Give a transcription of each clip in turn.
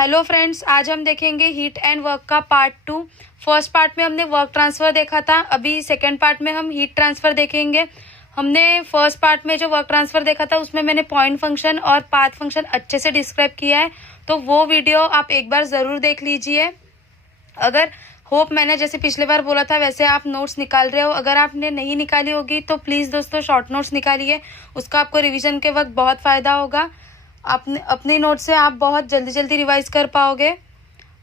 Hello friends, आज हम देखेंगे हीट एंड वर्क का पार्ट 2। फर्स्ट पार्ट में हमने वर्क ट्रांसफ़र देखा था, अभी सेकंड पार्ट में हम हीट ट्रांसफ़र देखेंगे। हमने फर्स्ट पार्ट में जो वर्क ट्रांसफ़र देखा था उसमें मैंने पॉइंट फंक्शन और पाथ फंक्शन अच्छे से डिस्क्राइब किया है, तो वो वीडियो आप एक बार ज़रूर देख लीजिए। अगर होप मैंने जैसे पिछले बार बोला था वैसे आप नोट्स निकाल रहे हो। अगर आपने नहीं निकाली होगी तो प्लीज़ दोस्तों शॉर्ट नोट्स निकालिए, उसका आपको रिवीजन के वक्त बहुत फ़ायदा होगा। अपनी नोट से आप बहुत जल्दी जल्दी रिवाइज कर पाओगे।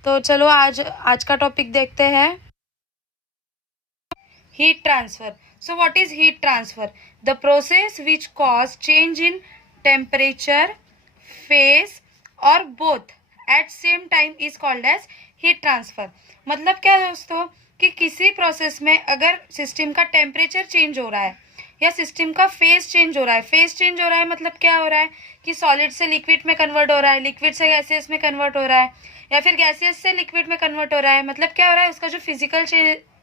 तो चलो आज का टॉपिक देखते हैं, heat transfer. So what is heat transfer? The process which cause change in temperature, phase और both at same time is called as heat transfer. मतलब क्या है दोस्तों कि किसी प्रोसेस में अगर सिस्टम का टेम्परेचर चेंज हो रहा है या सिस्टम का फेज चेंज हो रहा है, फेज चेंज हो रहा है मतलब क्या हो रहा है कि सॉलिड से लिक्विड में कन्वर्ट हो रहा है, लिक्विड से गैसियस में कन्वर्ट हो रहा है, या फिर गैसियस से लिक्विड में कन्वर्ट हो रहा है, मतलब क्या हो रहा है उसका जो फिजिकल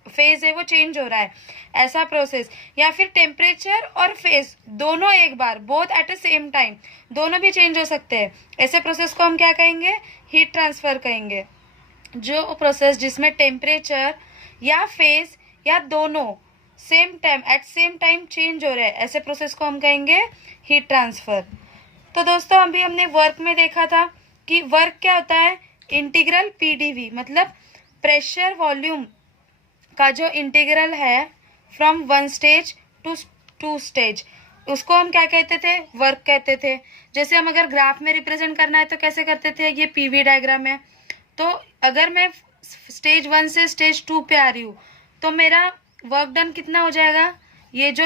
फेज है वो चेंज हो रहा है, ऐसा प्रोसेस। या फिर टेम्परेचर और फेज दोनों एक बार, both at a same time, दोनों भी चेंज हो सकते हैं, ऐसे प्रोसेस को हम क्या कहेंगे? हीट ट्रांसफर कहेंगे। जो प्रोसेस जिसमें टेम्परेचर या फेज या दोनों एट सेम टाइम चेंज हो रहे हैं, ऐसे प्रोसेस को हम कहेंगे हीट ट्रांसफर। तो दोस्तों अभी हमने वर्क में देखा था कि वर्क क्या होता है, इंटीग्रल पीडीवी, मतलब प्रेशर वॉल्यूम का जो इंटीग्रल है from one stage to stage, उसको हम क्या कहते थे? वर्क कहते थे। जैसे हम अगर ग्राफ में रिप्रेजेंट करना है तो कैसे करते थे? ये पीवी डायग्राम है, तो अगर मैं स्टेज 1 से स्टेज 2 पे आ रही हूँ तो मेरा वर्क डन कितना हो जाएगा? ये जो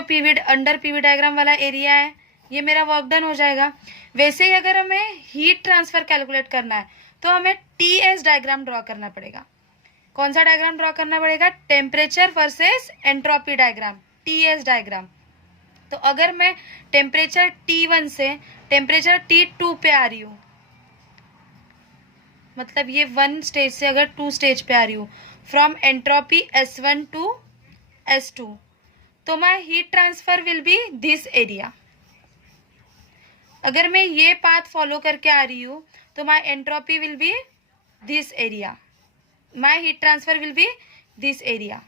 अंडर पीवी डायग्राम वाला एरिया है ये मेरा वर्क डन हो जाएगा। वैसे ही अगर हमें हीट ट्रांसफर कैलकुलेट करना है तो हमें टीएस डायग्राम ड्रॉ करना पड़ेगा। कौन सा डायग्राम ड्रॉ करना पड़ेगा? Temperature versus entropy diagram, TS diagram. तो अगर मैं टेम्परेचर T1 से टेम्परेचर T2 पे आ रही हूँ, मतलब ये 1 स्टेज से अगर 2 स्टेज पे आ रही हूँ, from entropy S1 to S2, तो my heat transfer will be this area. अगर मैं ये पाथ फॉलो करके आ रही हूँ तो my entropy will be this area, my heat transfer will be this area.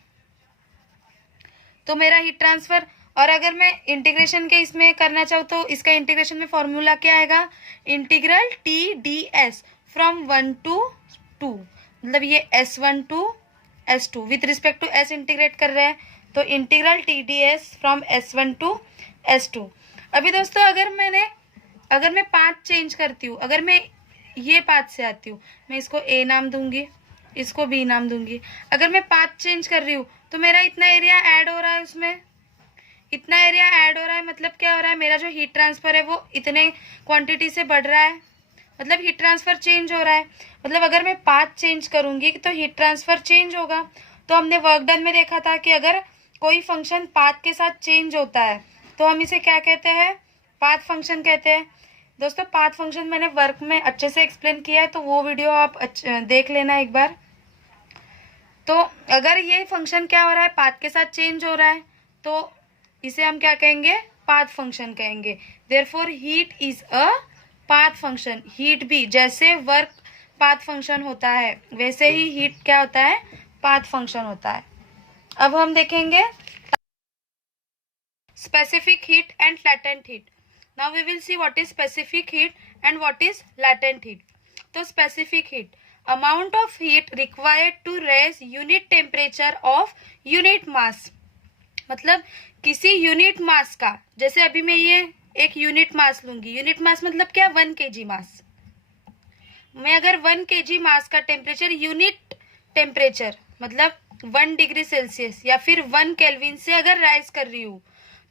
तो मेरा हीट ट्रांसफर, और अगर मैं इंटीग्रेशन के इसमें करना चाहूँ तो इसका इंटीग्रेशन में फॉर्मूला क्या आएगा? Integral T D S from 1 to 2, मतलब ये S1 to S2 with respect to S integrate कर रहे हैं, तो integral T D S from S1 to S2। अभी दोस्तों अगर मैं पाथ चेंज करती हूँ, अगर मैं ये पाथ से आती हूँ, मैं इसको A नाम दूंगी, इसको B नाम दूंगी। अगर मैं पाथ चेंज कर रही हूँ तो मेरा इतना एरिया ऐड हो रहा है, उसमें इतना एरिया ऐड हो रहा है, मतलब क्या हो रहा है? मेरा जो हीट ट्रांसफर है वो इतने क्वांटिटी से बढ़ रहा है, मतलब हीट ट्रांसफर चेंज हो रहा है। मतलब अगर मैं पाथ चेंज करूंगी तो हीट ट्रांसफर चेंज होगा। तो हमने वर्क डन में देखा था कि अगर कोई फंक्शन पाथ के साथ चेंज होता है तो हम इसे क्या कहते हैं? पाथ फंक्शन कहते हैं। दोस्तों पाथ फंक्शन मैंने वर्क में अच्छे से एक्सप्लेन किया है, तो वो वीडियो आप देख लेना एक बार। तो अगर ये फंक्शन क्या हो रहा है? पाथ के साथ चेंज हो रहा है, तो इसे हम क्या कहेंगे? पाथ फंक्शन कहेंगे। Therefore heat is a path function. Heat भी जैसे वर्क पाथ फंक्शन होता है वैसे ही हीट क्या होता है? पाथ फंक्शन होता है। अब हम देखेंगे specific heat and latent heat. Now we will see what is specific heat and what is latent heat. तो specific heat, amount of heat required to raise unit temperature of unit mass, मतलब किसी unit mass का, जैसे अभी मैं ये एक unit mass लूंगी, यूनिट मास मतलब क्या? 1 kg मास। मैं अगर 1 kg मास का टेम्परेचर, यूनिट टेम्परेचर मतलब 1 डिग्री सेल्सियस या फिर 1 केल्विन से अगर राइज कर रही हूँ,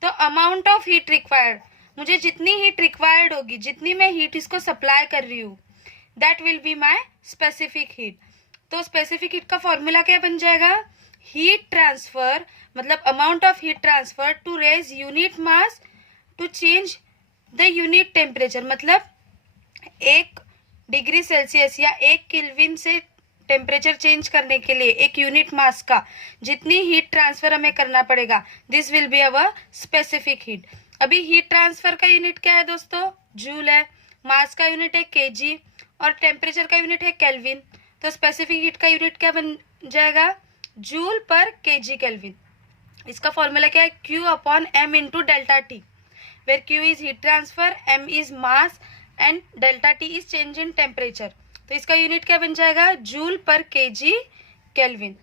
तो अमाउंट ऑफ हीट रिक्वायर्ड, मुझे जितनी हीट रिक्वायर्ड होगी, जितनी मैं हीट इसको सप्लाई कर रही हूँ, that will be my specific heat. तो स्पेसिफिक हीट का फॉर्मूला क्या बन जाएगा? हीट ट्रांसफर, मतलब amount of heat transfer to raise unit mass to change the unit temperature, मतलब 1 डिग्री सेल्सियस या 1 केल्विन से टेम्परेचर चेंज करने के लिए एक यूनिट मास का जितनी हीट ट्रांसफर हमें करना पड़ेगा, this will be our specific heat. अभी हीट ट्रांसफर का यूनिट क्या है दोस्तों? जूल है। मास का यूनिट है केजी, और टेम्परेचर का यूनिट है केल्विन, तो स्पेसिफिक हीट का यूनिट क्या बन जाएगा, जूल पर केजी केल्विन। इसका फॉर्मूला क्या है, Q upon M into delta T, where Q is heat transfer, M is mass and delta T is change in temperature. तो इसका यूनिट क्या बन जाएगा, जूल पर केजी केल्विन।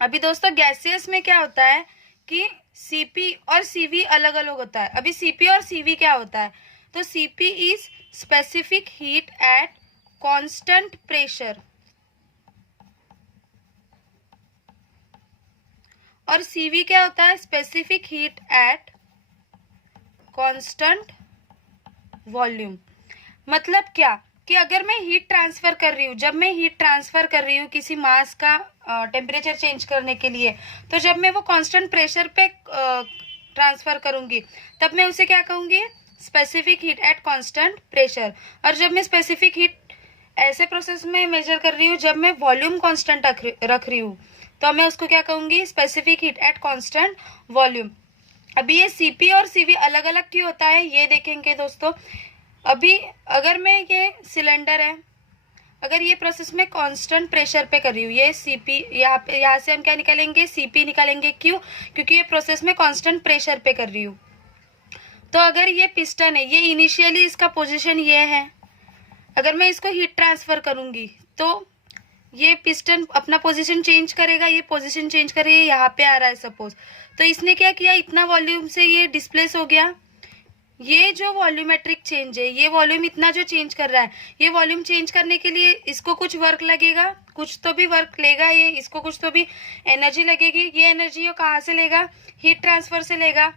अभी दोस्तों गैसियस में क्या होता है कि Cp और Cv अलग अलग होता है। अभी Cp और Cv क्या होता है, तो Cp is specific heat at constant pressure और Cv क्या होता है, specific heat at constant volume. मतलब क्या कि अगर मैं हीट ट्रांसफर कर रही हूँ, जब मैं हीट ट्रांसफर कर रही हूँ किसी मास का टेम्परेचर चेंज करने के लिए, तो जब मैं वो कांस्टेंट प्रेशर पे ट्रांसफर करूंगी तब मैं उसे क्या कहूंगी, specific heat at constant pressure. और जब मैं स्पेसिफिक हीट ऐसे प्रोसेस में मेजर कर रही हूँ जब मैं वॉल्यूम कांस्टेंट रख रही हूँ, तो मैं उसको क्या कहूंगी, specific heat at constant volume. अभी ये Cp और Cv अलग अलग क्यों होता है ये देखेंगे दोस्तों। अभी अगर मैं ये सिलेंडर है, अगर ये प्रोसेस में कांस्टेंट प्रेशर पे कर रही हूँ, ये Cp यहाँ से हम क्या निकालेंगे, Cp निकालेंगे, क्यों, क्योंकि ये प्रोसेस में कांस्टेंट प्रेशर पे कर रही हूँ। तो अगर ये पिस्टन है, ये इनिशियली इसका पोजीशन ये है, अगर मैं इसको हीट ट्रांसफर करूंगी तो ये पिस्टन अपना पोजीशन चेंज करेगा, ये पोजीशन चेंज करेगा, यहाँ पे आ रहा है सपोज, तो इसने क्या किया, इतना वॉल्यूम से ये डिस्प्लेस हो गया। ये जो वॉल्यूमेट्रिक चेंज है, ये वॉल्यूम इतना जो चेंज कर रहा है, ये वॉल्यूम चेंज करने के लिए इसको कुछ वर्क लगेगा, कुछ तो भी वर्क लेगा, ये इसको कुछ तो भी एनर्जी लगेगी। ये एनर्जी ये कहाँ से लेगा, हीट ट्रांसफर से लेगा।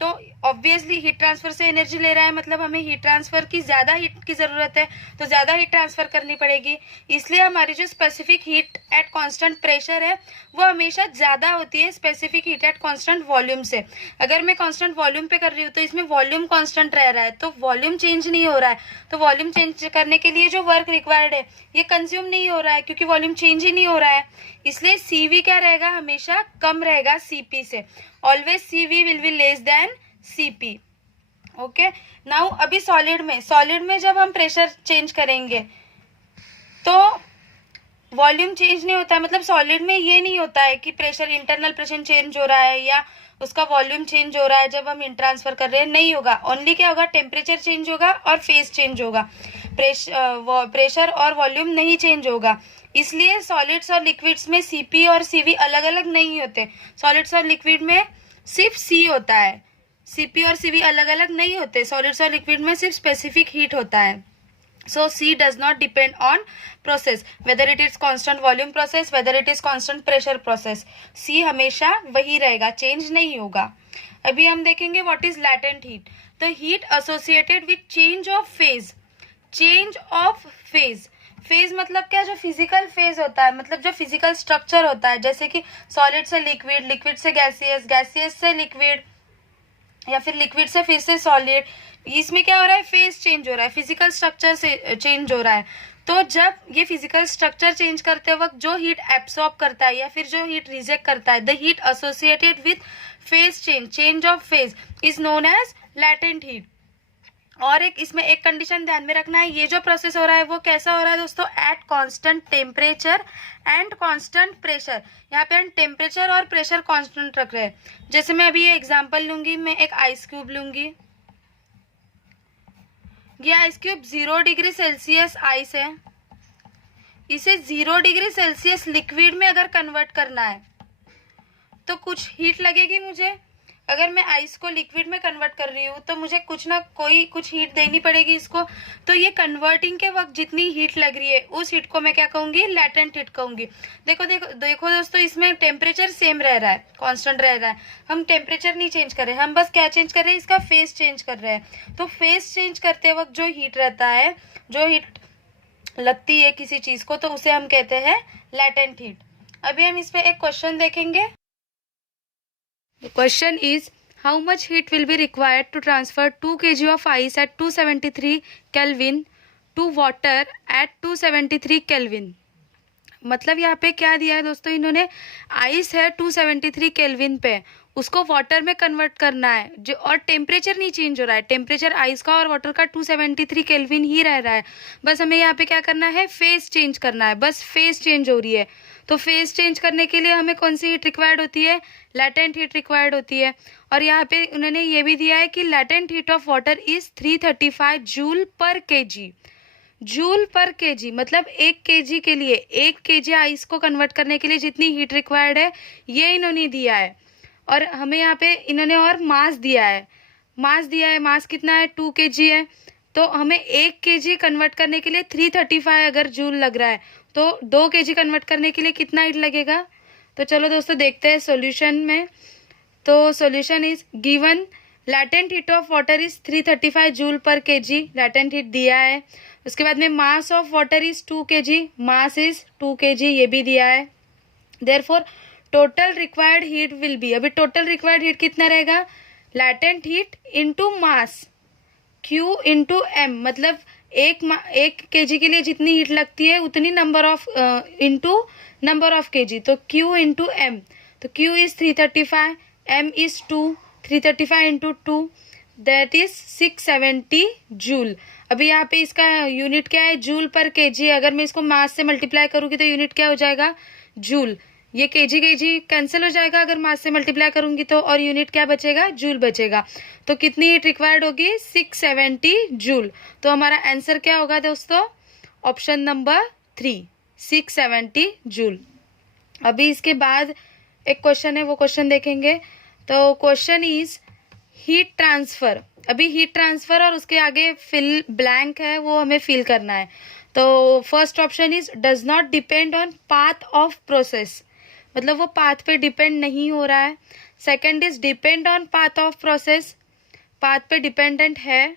तो ऑब्वियसली हीट ट्रांसफर से एनर्जी ले रहा है, मतलब हमें हीट ट्रांसफर की ज्यादा हीट की जरूरत है, तो ज्यादा हीट ट्रांसफर करनी पड़ेगी। इसलिए हमारी जो specific heat at constant pressure है वो हमेशा ज्यादा होती है specific heat at constant volume से। अगर मैं कांस्टेंट वॉल्यूम पे कर रही हूँ तो इसमें वॉल्यूम कांस्टेंट रह रहा है, तो वॉल्यूम चेंज नहीं हो रहा है, तो वॉल्यूम चेंज करने के लिए जो वर्क रिक्वायर्ड है ये कंज्यूम नहीं हो रहा है, क्योंकि वॉल्यूम चेंज ही नहीं हो रहा है। इसलिए Cv क्या रहेगा, हमेशा कम रहेगा Cp से। Always Cv will be less than Cp। Okay, now अभी सॉलिड में जब हम प्रेशर चेंज करेंगे तो वॉल्यूम चेंज नहीं होता है, मतलब सॉलिड में ये नहीं होता है कि प्रेशर, इंटरनल प्रेशर चेंज हो रहा है या उसका वॉल्यूम चेंज हो रहा है जब हम हीट ट्रांसफर कर रहे हैं, नहीं होगा। ओनली क्या होगा, टेम्परेचर चेंज होगा और फेज चेंज होगा, प्रेशर और वॉल्यूम नहीं चेंज होगा। इसलिए सॉलिड्स और लिक्विड्स में Cp और Cv अलग अलग नहीं होते। सॉलिड्स और लिक्विड में सिर्फ C होता है, Cp और Cv अलग अलग नहीं होते। सॉलिड्स और लिक्विड में सिर्फ स्पेसिफिक हीट होता है। So C does not depend on process, whether it is constant volume process, whether it is constant pressure process. C हमेशा वही रहेगा, चेंज नहीं होगा। अभी हम देखेंगे what is latent heat. The heat associated with change of phase. Change of phase, phase मतलब क्या, जो फिजिकल फेज होता है, मतलब जो फिजिकल स्ट्रक्चर होता है, जैसे कि सॉलिड से लिक्विड, लिक्विड से गैसियस, गैसियस से लिक्विड, या फिर लिक्विड से फिर से सॉलिड, इसमें क्या हो रहा है, फेज चेंज हो रहा है, फिजिकल स्ट्रक्चर से चेंज हो रहा है। तो जब ये फिजिकल स्ट्रक्चर चेंज करते वक्त जो हीट एब्सॉर्ब करता है या फिर जो हीट रिजेक्ट करता है, the heat associated with phase change, change of phase, is known as latent heat. और एक इसमें एक कंडीशन ध्यान में रखना है, ये जो प्रोसेस हो रहा है वो कैसा हो रहा है दोस्तों, at constant temperature and constant pressure. यहाँ पे हम टेम्परेचर और प्रेशर कांस्टेंट रख रहे हैं। जैसे मैं अभी ये एग्जांपल लूंगी, मैं एक आइस क्यूब लूंगी, ये ice cube 0 degree Celsius ice है, इसे 0 डिग्री सेल्सियस लिक्विड में अगर कन्वर्ट करना है तो कुछ हीट लगेगी मुझे। अगर मैं आइस को लिक्विड में कन्वर्ट कर रही हूँ तो मुझे कुछ हीट देनी पड़ेगी इसको। तो ये कन्वर्टिंग के वक्त जितनी हीट लग रही है उस हीट को मैं क्या कहूंगी, लैटेंट हीट कहूंगी। देखो दोस्तों, इसमें टेम्परेचर सेम रह रहा है, कांस्टेंट रह रहा है, हम टेम्परेचर नहीं चेंज कर रहे, हम बस क्या चेंज कर रहे हैं, इसका फेज चेंज कर रहे हैं। तो फेज चेंज करते वक्त जो हीट रहता है, जो हीट लगती है किसी चीज को, तो उसे हम कहते हैं लैटेंट हीट। अभी हम इस पे एक क्वेश्चन देखेंगे। The question is, how much heat will be required to transfer 2 kg of ice at 273 Kelvin to water at 273 Kelvin? मतलब यहाँ पे क्या दिया है दोस्तों, इन्होंने आइस है 273 केल्विन पे, उसको वाटर में कन्वर्ट करना है जो, और टेम्परेचर नहीं चेंज हो रहा है, टेम्परेचर आइस का और वाटर का 273 केल्विन ही रह रहा है। बस हमें यहाँ पे क्या करना है, फेज चेंज करना है, बस फेज चेंज हो रही है। तो फेज चेंज करने के लिए हमें कौन सी हीट रिक्वायर्ड होती है, लैटेंट हीट रिक्वायर्ड होती है। और यहाँ पे उन्होंने ये भी दिया है कि latent heat of water is 335 joule per KG. Joule per KG मतलब 1 केजी के लिए, 1 केजी आइस को कन्वर्ट करने के लिए जितनी हीट रिक्वायर्ड है ये इन्होंने दिया है। और हमें यहाँ पे इन्होंने और मास दिया है, मास कितना है, 2 केजी है। तो हमें 1 केजी कन्वर्ट करने के लिए 335 अगर जूल लग रहा है, तो 2 केजी कन्वर्ट करने के लिए कितना हीट लगेगा। तो चलो दोस्तों देखते हैं सॉल्यूशन में। तो solution is given latent heat of water is 335 joule per KG, latent heat दिया है। उसके बाद में mass of water is 2 KG, mass is 2 KG, ये भी दिया है। Therefore total required heat will be, अभी टोटल रिक्वायर्ड हीट कितना रहेगा, latent heat into mass Q into M, मतलब एक केजी के लिए जितनी हीट लगती है उतनी number of into number of KG, तो Q इंटू एम। तो Q is 335, M is 2, 335 into 2 that is 670 joule. अभी यहाँ पे इसका यूनिट क्या है, जूल पर केजी। अगर मैं इसको मास से मल्टीप्लाई करूँगी तो यूनिट क्या हो जाएगा, जूल। ये केजी कैंसिल हो जाएगा अगर मास से मल्टीप्लाई करूंगी तो, और यूनिट क्या बचेगा, जूल बचेगा। तो कितनी हीट रिक्वायर्ड होगी, 670 जूल। तो हमारा आंसर क्या होगा दोस्तों, ऑप्शन नंबर 3, 670 जूल। अभी इसके बाद एक क्वेश्चन है, वो क्वेश्चन देखेंगे। तो क्वेश्चन इज हीट ट्रांसफर। अभी हीट ट्रांसफर और उसके आगे फिल ब्लैंक है, वो हमें फिल करना है। तो first option is does not depend on path of process, मतलब वो पाथ पे डिपेंड नहीं हो रहा है। Second is depend on path of process, path पे डिपेंडेंट है।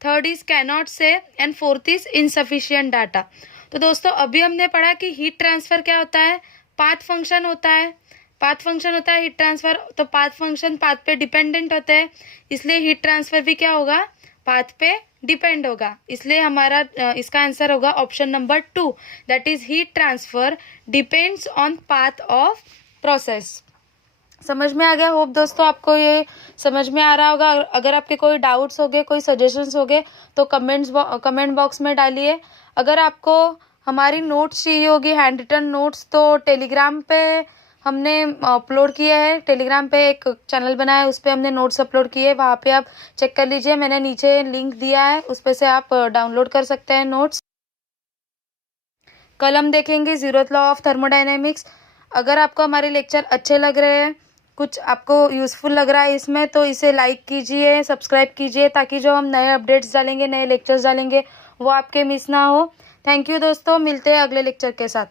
Third is cannot say, and fourth is insufficient data. तो दोस्तों अभी हमने पढ़ा कि हीट ट्रांसफर क्या होता है, पाथ फंक्शन होता है, पाथ फंक्शन होता है हीट ट्रांसफर। तो पाथ फंक्शन पाथ पे डिपेंडेंट होता है, इसलिए हीट ट्रांसफर भी क्या होगा, पाथ पे डिपेंड होगा। इसलिए हमारा इसका आंसर होगा option number 2, that is heat transfer depends on path of process. समझ में आ गया, होप दोस्तों आपको ये समझ में आ रहा होगा। अगर आपके कोई डाउट्स हो गए, कोई सजेशंस हो गए तो कमेंट बॉक्स में डालिए। अगर आपको हमारी नोट्स चाहिए होगी, हैंड रिटन नोट्स, तो टेलीग्राम पे हमने अपलोड किए हैं। टेलीग्राम पे एक चैनल बनाया है, उस पर हमने नोट्स अपलोड किए, वहाँ पे आप चेक कर लीजिए। मैंने नीचे लिंक दिया है, उस पर से आप डाउनलोड कर सकते हैं नोट्स। कल हम देखेंगे जीरोथ लॉ ऑफ थर्मोडायनेमिक्स। अगर आपको हमारे लेक्चर अच्छे लग रहे हैं, कुछ आपको यूज़फुल लग रहा है इसमें, तो इसे लाइक कीजिए, सब्सक्राइब कीजिए, ताकि जो हम नए अपडेट्स डालेंगे, नए लेक्चर्स डालेंगे, वो आपके मिस ना हो। थैंक यू दोस्तों, मिलते हैं अगले लेक्चर के साथ।